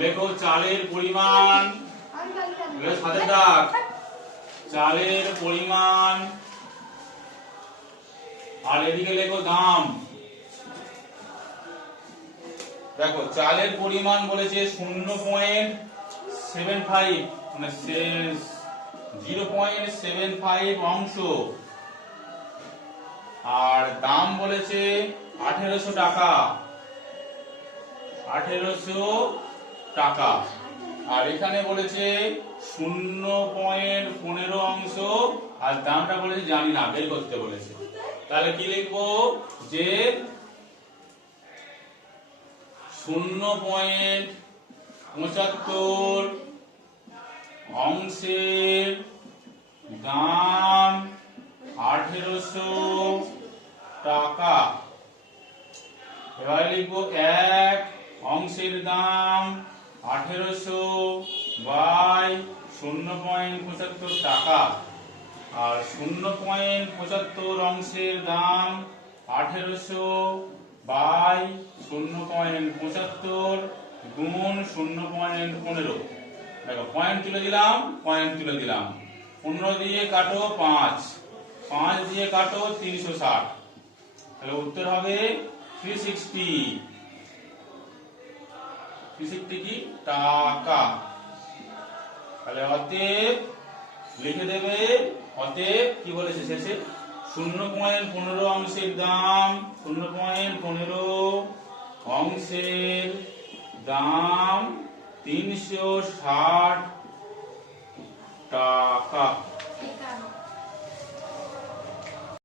লেখো চালের পরিমাণ, সাথে দাগ, চালের পরিমাণ, আর এদিকে লেখো দাম। দেখো চালের পরিমাণ বলেছে 0.75 মানে 0.75 অংশ, আর দাম বলেছে 1800 টাকা, 1800 টাকা। আর এখানে বলেছে 0.15 অংশ, আর দামটা বলেছে জানি না, বের করতে বলেছে। তাহলে কি লিখবো যে 0.75 অংশের দাম 1800 টাকা। এবারে লিখবো 1 অংশের দাম 1800 বাই 0.75 টাকা, আর 0.75 অংশের দাম 1800 বাই 0.75 গুণ 0.15। দেখো পয়েন্ট তুলে দিলাম, পয়েন্ট তুলে দিলাম। 15 দিয়ে কাটো 5, 5 দিয়ে কাটো 360, তাহলে উত্তর হবে 360 কি টাকা। তাহলে অতএব লিখে দেবে, অতএব কি বলেছে শেষে 0.15 অংশের দাম, 0.15 অংশের দাম 360 টাকা।